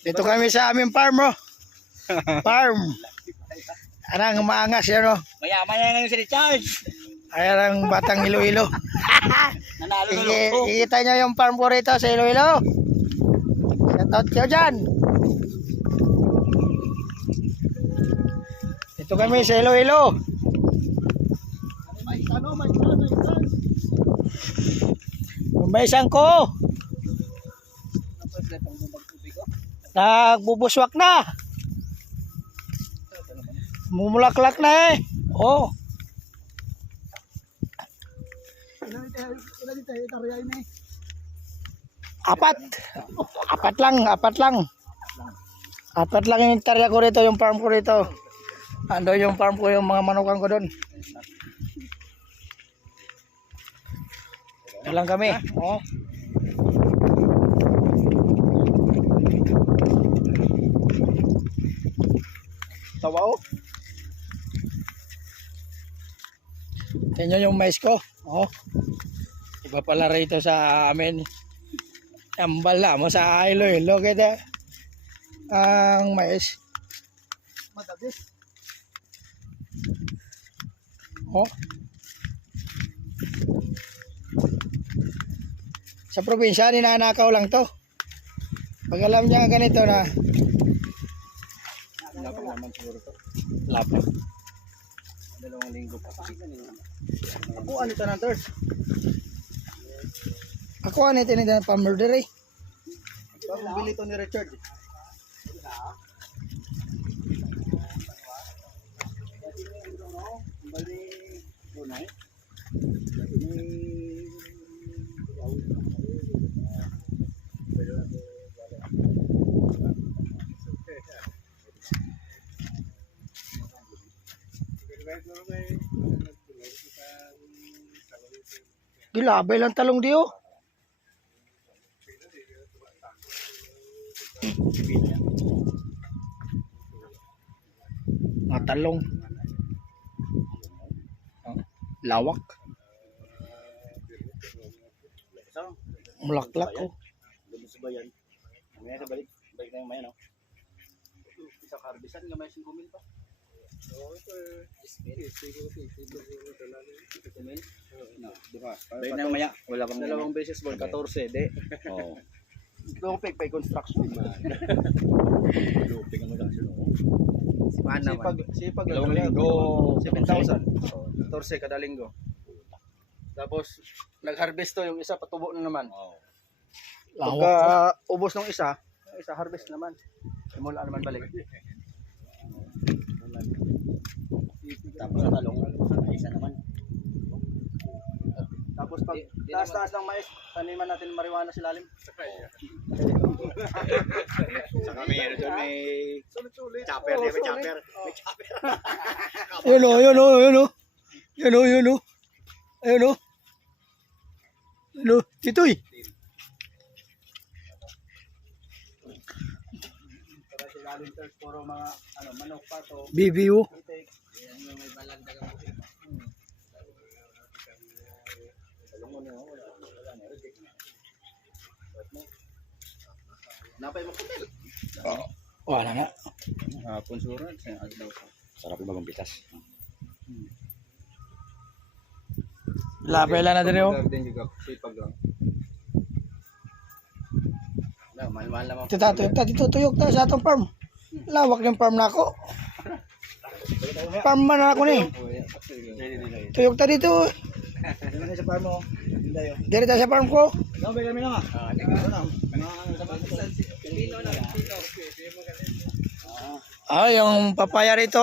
Dito kami sa aming farm, bro. Farm. Anang maangas yan, no? Mayaman na ngayon si Richard. Ayan ang batang Iloilo. Nanalo na loko. Ikita nyo yung farm ko rito sa Iloilo. Shoutout kayo dyan. Dito kami sa Iloilo. May isang ko. Nagbubuswak na. Mumulaklak na eh. Oh. Apat. Apat lang. Apat lang yung hektarya ko rito, yung farm ko rito. Ando yung farm ko, yung mga manukan ko doon. Ito lang kami. Oh. Tawa oh. Tingnan yung mais ko. Oh. Iba pala rito sa amin. Ambala mo sa Iloilo kita. Ang mais. Madabis. Oh. Sa probinsya ninanakaw lang to. Pag alam niya ganito na Lapag naman siguro to. lapag. 2 linggo pa. Ako ano ito na third? Ako ano ito na pa-murder eh. Ang bili to ni Richard. Gilabay lang talong diyo. Mga talong. Lawak. Mulaklak oh. Lubos ba yan? Mamaya sa balik. Balik na yung maya, no? Isang harbisan, gamay 5,000 pa. Balik na yung maya. Wala pang dalawang beses ball, 14, de. Oo. Lupig pa construction. Lupig ang mag-action. Sipag lang. 7,000. 14 kada linggo. Tapos nag-harvest to, yung isa patubo na naman. Pagka ubos ng isa, yung isa harvest naman. Mula naman balik. Tapos sa talong, isa naman. Tapos pag taas-taas ng mais, taniman natin marijuana sa lalim. Saka may ano doon, may chopper, may chopper. May chopper. Yun o, yun o, yun o. Yun o, yun o. Ayun o. Yun o, titoy. Para sa lalim to, puro mga ano, manok pa to. BBU. Yan yung may balagdag ang puti. Talong mo na, wala na, reject na. Napay mo kutil. Wala na. Punsuran, sa adlaw pa. Sarap yung bagong pitas. Labay lang na din o. Din juga sipag lang. Na, mahal naman. Dito tuyok na sa atong farm. Lawak yung farm na ako. Farm man ako ni. Tuyok ta dito. Ano na sa farm mo? Dayo. Dito sa farm ko. Sabay kami na nga. Yung papaya rito.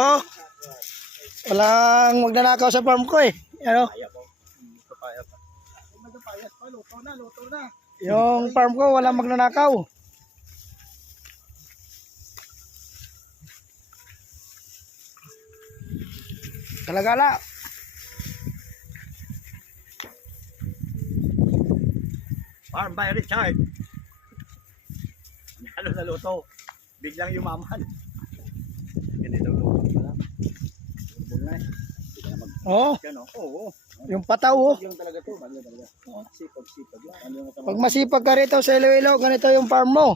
Walang magnanakaw sa farm ko eh. Ano? Luto na. Yung farm ko walang magnanakaw. Galagala. Farm by Richard. Ano na luto? Biglang yumaman. Ganito luto pala. Bubol na eh. Hindi ka na mag... Oh, Yan o. Oo. Yung pataw, oh. Yung talaga to, ano talaga. Sipag. Ano yung Pag masipag ka rito sa Iloilo, ganito yung farm mo.